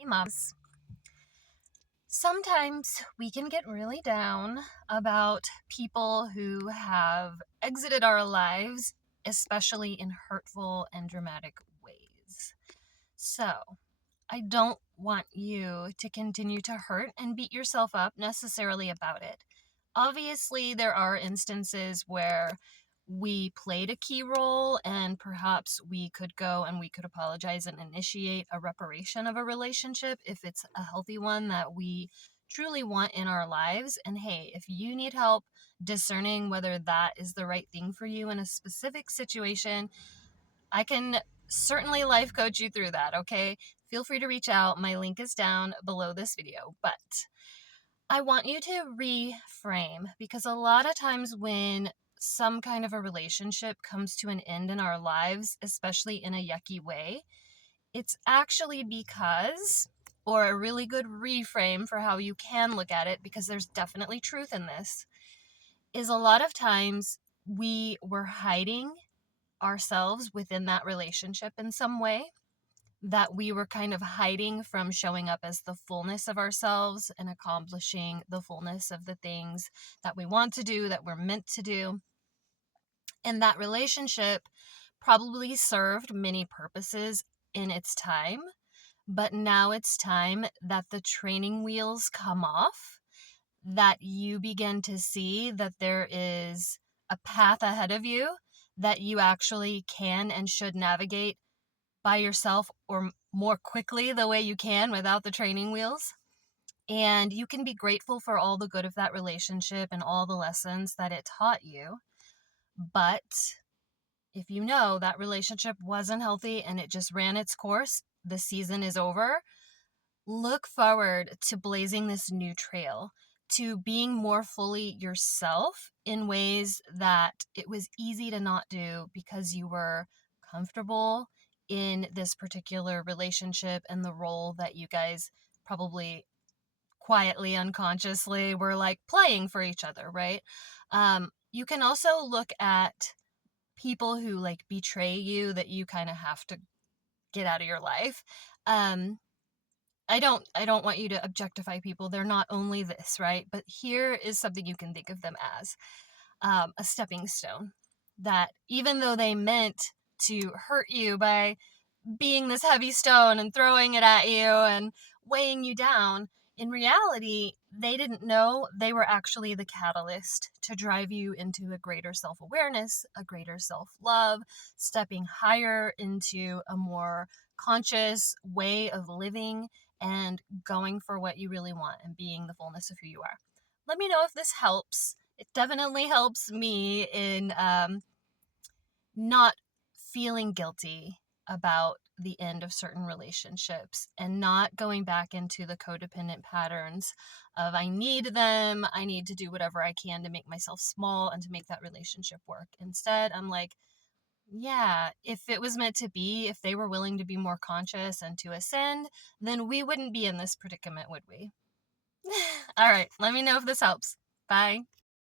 Hey, moms. Sometimes we can get really down about people who have exited our lives, especially in hurtful and dramatic ways. So, I don't want you to continue to hurt and beat yourself up necessarily about it. Obviously, there are instances where we played a key role, and perhaps we could go and we could apologize and initiate a reparation of a relationship if it's a healthy one that we truly want in our lives. And hey, if you need help discerning whether that is the right thing for you in a specific situation, I can certainly life coach you through that, okay? Feel free to reach out. My link is down below this video. But I want you to reframe, because a lot of times when some kind of a relationship comes to an end in our lives, especially in a yucky way, it's actually because, or a really good reframe for how you can look at it, because there's definitely truth in this, is a lot of times we were hiding ourselves within that relationship in some way, that we were kind of hiding from showing up as the fullness of ourselves and accomplishing the fullness of the things that we want to do, that we're meant to do. And that relationship probably served many purposes in its time, but now it's time that the training wheels come off, that you begin to see that there is a path ahead of you that you actually can and should navigate by yourself, or more quickly the way you can without the training wheels. And you can be grateful for all the good of that relationship and all the lessons that it taught you. But if you know that relationship wasn't healthy and it just ran its course, the season is over, look forward to blazing this new trail, to being more fully yourself in ways that it was easy to not do because you were comfortable in this particular relationship and the role that you guys probably quietly, unconsciously were like playing for each other, right? You can also look at people who like betray you, that you kind of have to get out of your life. I don't want you to objectify people. They're not only this, right? But here is something you can think of them as, a stepping stone. That even though they meant to hurt you by being this heavy stone and throwing it at you and weighing you down, in reality, they didn't know they were actually the catalyst to drive you into a greater self-awareness, a greater self-love, stepping higher into a more conscious way of living and going for what you really want and being the fullness of who you are. Let me know if this helps. It definitely helps me in not feeling guilty about the end of certain relationships and not going back into the codependent patterns of I need them, I need to do whatever I can to make myself small and to make that relationship work. Instead, I'm like, yeah, if it was meant to be, if they were willing to be more conscious and to ascend, then we wouldn't be in this predicament, would we? All right, let me know if this helps. Bye.